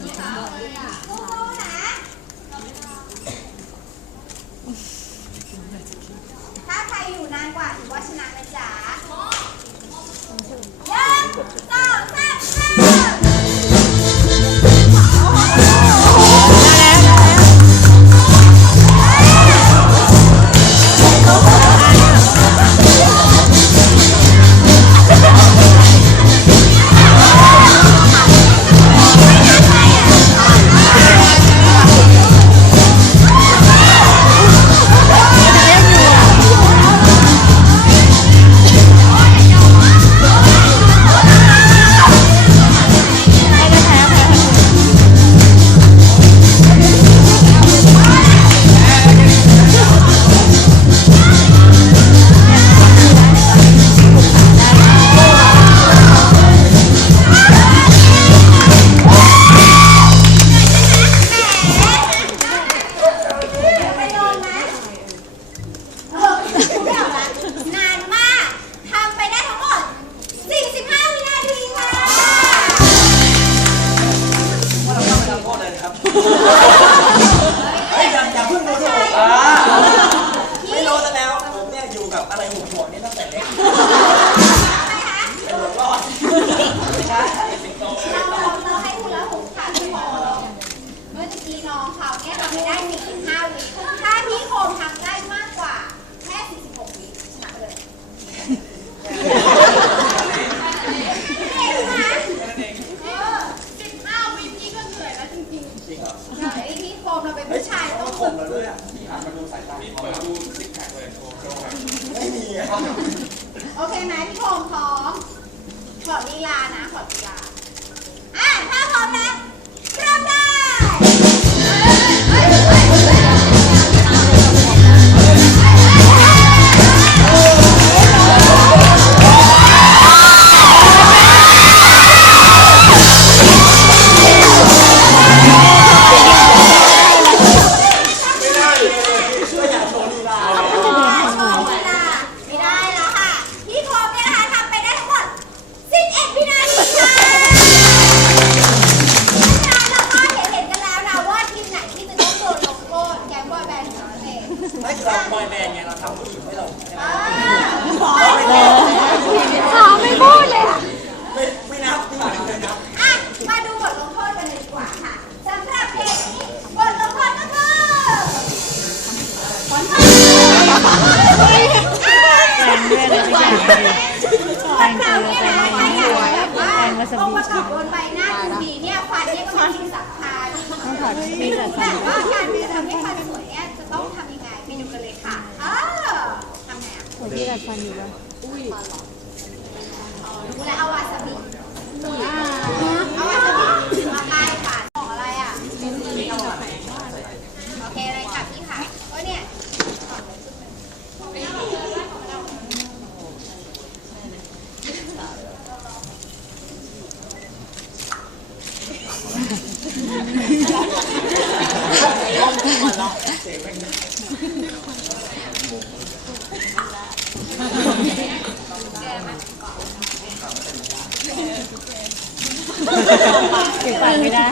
你打我 อะไรหัวหัวนี่ตั้งแต่เล็กเป็นหัวรอดไม่ใช่เป็นสิงโตเราเห้คุะหกขามอเมื่อกี้น้องเขาเนี่ยทำได้สี่วิถ้าพี่โคมทำได้มากกว่าแค่สี่สิบหกวิชนะเลยเก่ะเออสิวิพี่ก็เหนื่อยแล้วจริงจริงเหรอๆเพี่โคมเราเป็นผู้ชายต้องฝึกที่ผ่หันมาดูสายตา นี่เปิดดูซิกแพคเลยโอ้ โอเคไหมพี่โคมพร้อมขอดีลานะขอดีลาอะถ้าพร้อมแล้วเริ่มได้ องค์ประกอบบนใบหน้าดูดีเนี่ยฟันเนี่ยก็เป็นสิ่งสำคัญต้องถอดไม่มีแต่รู้ฟัแต่นว่าการที่จะทำให้ฟันสวยเนี่ยจะต้องทำยังไงไปดูกันเลยค่ะเออทำไงอะผมที่ดัดฟันอยู่แล้วรู้แล้วเอาวาซาบิเอาวาซาบิมาป้ายค่ะของอะไรอะโอเคเลยค่ะพี่ค่ะก็เนี่ย ปิดฟันไม่ได้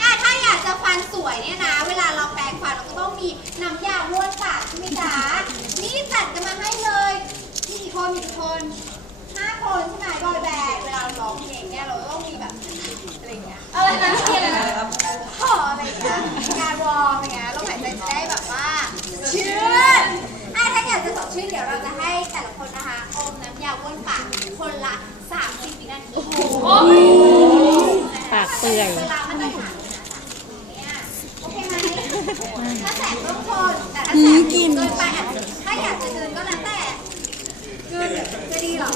อะถ้าอยากจะฟันสวยเนี่ยนะ เวลาเราแปรงฟันเราก็ต้องมีน้ำยาบ้วนปากใช่ไหมจ๊ะนี่จัดกันมาให้เลยมีกี่คนมีกี่คนห้าคนใช่ไหมบอยแบนด์เวลาเราร้องเพลงเนี่ยเราต้องมีแบบอะไรเงี้ยอะไรนะเรียกอะไรนะขออะไรเงี้ยการวอร์มอะไรเงี้ยลมหายใจจะได้แบบว่าชื่นอะถ้าอยากจะสดชื่นเดี๋ยวเราจะให้แต่ละคนนะคะาบ้วนปากคนละ 30วินาทีปากเปื่อย เวลามันจะผ่านเนี่ยโอเคไหมถ้าแสบต้องทนแต่ถ้าแสบเกินไปอาจจะถ้าอยากจะเดินก็แล้วแต่เกินจะดีเหรอ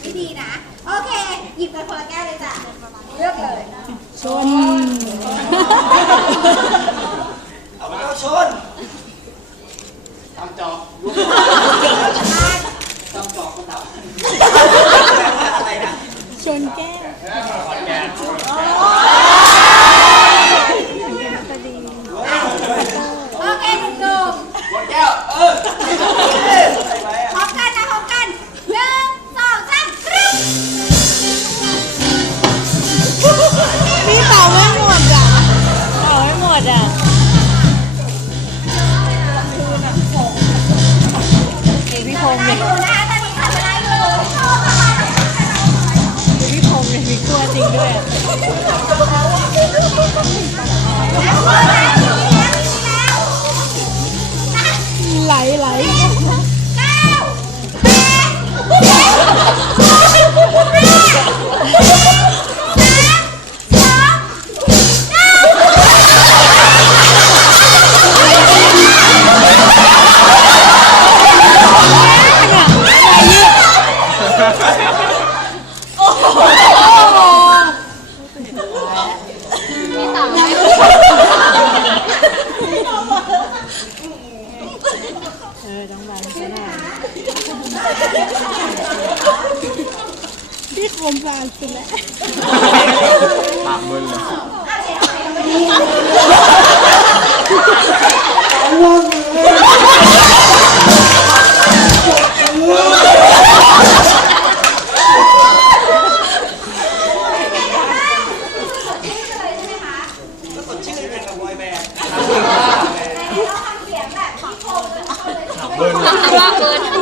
ไม่ดีนะ โอเค หยิบไปคนละแก้วเลยจ้ะเลือกเลยชน มีก พี่คมบานสุดแล้วปากมึนเลยชื่อเลยใช่ไหมคะก็สดชื่น